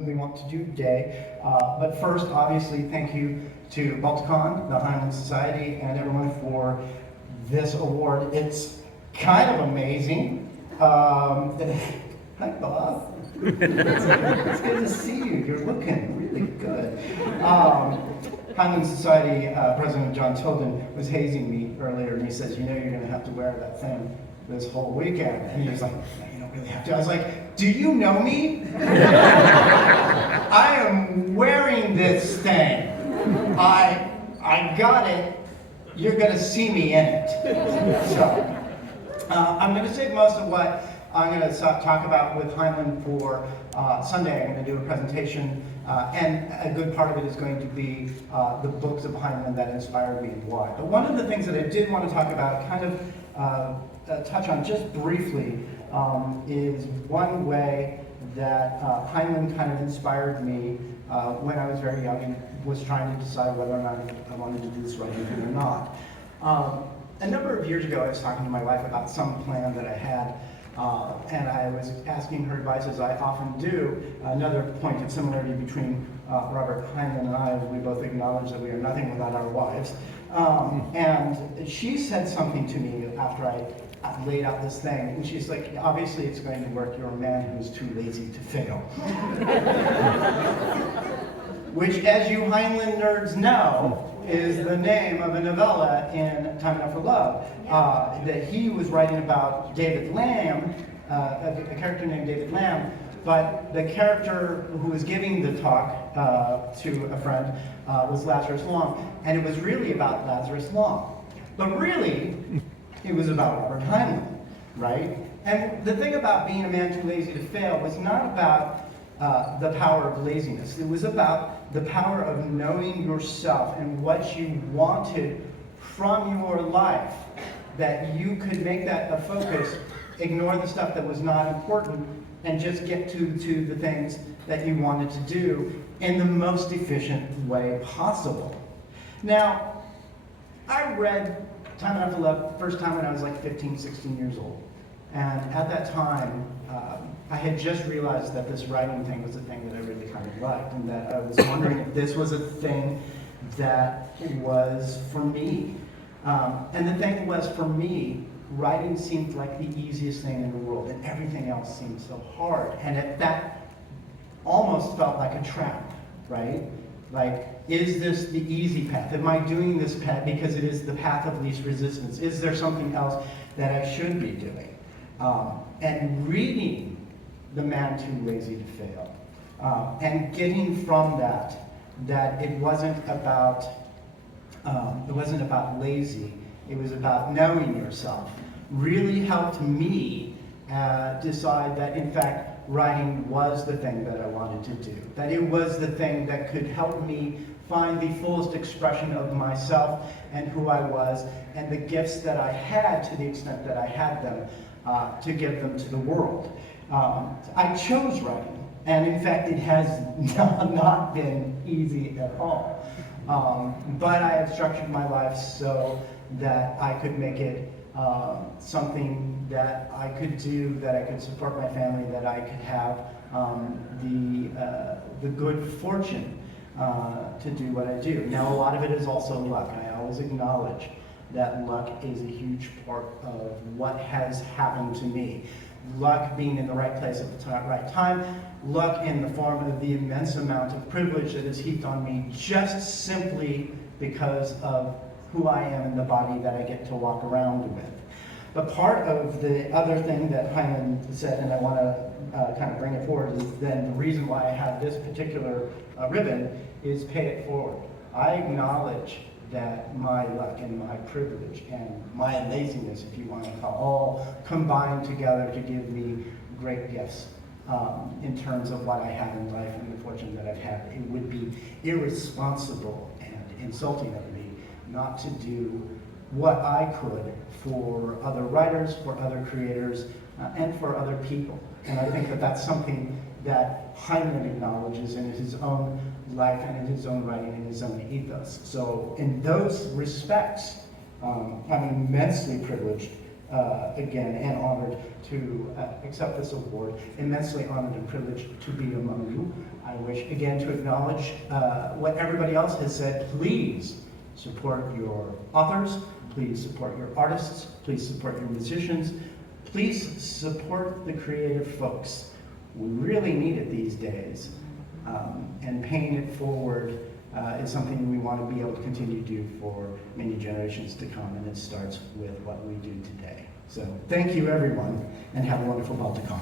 we want to do today. But first, obviously, thank you to Balticon, the Heinlein Society, and everyone for this award. It's kind of amazing. Hi, Bob. It's good to see you. You're looking really good. Heinlein Society President John Tilden was hazing me earlier, and he says, "You know, you're going to have to wear that thing this whole weekend." And he was like, "No, you don't really have to." I was like, "Do you know me? I am wearing this thing. I got it. You're going to see me in it." So I'm going to save most of what I'm going to talk about with Heinlein for Sunday. I'm going to do a presentation, and a good part of it is going to be the books of Heinlein that inspired me and why. But one of the things that I did want to talk about, kind of touch on just briefly, is one way that Heinlein kind of inspired me when I was very young and was trying to decide whether or not I wanted to do this writing thing or not. A number of years ago, I was talking to my wife about some plan that I had, and I was asking her advice, as I often do. Another point of similarity between Robert Heinlein and I is we both acknowledge that we are nothing without our wives. And she said something to me after I laid out this thing, and she's like, "Obviously it's going to work. You're a man who's too lazy to fail." Which, as you Heinlein nerds know, is the name of a novella in Time Enough for Love that he was writing about David Lamb, a character named David Lamb, but the character who was giving the talk to a friend was Lazarus Long, and it was really about Lazarus Long. But really, it was about Robert Heinlein, right? And the thing about being a man too lazy to fail was not about the power of laziness. It was about the power of knowing yourself and what you wanted from your life, that you could make that a focus, ignore the stuff that was not important, and just get to the things that you wanted to do in the most efficient way possible. Now, I read Time Enough for Love first time when I was like 15, 16 years old. And at that time, I had just realized that this writing thing was a thing that I really kind of liked, and that I was wondering if this was a thing that was for me. And the thing was, for me, writing seemed like the easiest thing in the world, and everything else seemed so hard. And that almost felt like a trap, right? Like, is this the easy path? Am I doing this path because it is the path of least resistance? Is there something else that I should be doing? And reading The Man Too Lazy to Fail, and getting from that it wasn't about lazy, it was about knowing yourself, really helped me decide that, in fact, writing was the thing that I wanted to do, that it was the thing that could help me find the fullest expression of myself and who I was, and the gifts that I had, to the extent that I had them, to give them to the world. I chose writing, and in fact it has not been easy at all. But I have structured my life so that I could make it something that I could do, that I could support my family, that I could have the good fortune to do what I do. Now, a lot of it is also luck. I always acknowledge that luck is a huge part of what has happened to me. Luck being in the right place at the right time, luck in the form of the immense amount of privilege that is heaped on me just simply because of who I am and the body that I get to walk around with. But part of the other thing that Heinlein said, and I want to kind of bring it forward, is then the reason why I have this particular ribbon is pay it forward. I acknowledge that my luck and my privilege and my laziness, if you want to call it, all combined together to give me great gifts in terms of what I have in life and the fortune that I've had. It would be irresponsible and insulting of me not to do what I could for other writers, for other creators, and for other people. And I think that that's something that Heinlein acknowledges in his own life and in his own writing and his own ethos. So in those respects, I'm immensely privileged again and honored to accept this award. Immensely honored and privileged to be among you. I wish again to acknowledge what everybody else has said. Please support your authors. Please support your artists. Please support your musicians. Please support the creative folks. We really need it these days. And paying it forward is something we want to be able to continue to do for many generations to come, and it starts with what we do today. So thank you, everyone, and have a wonderful Balticon.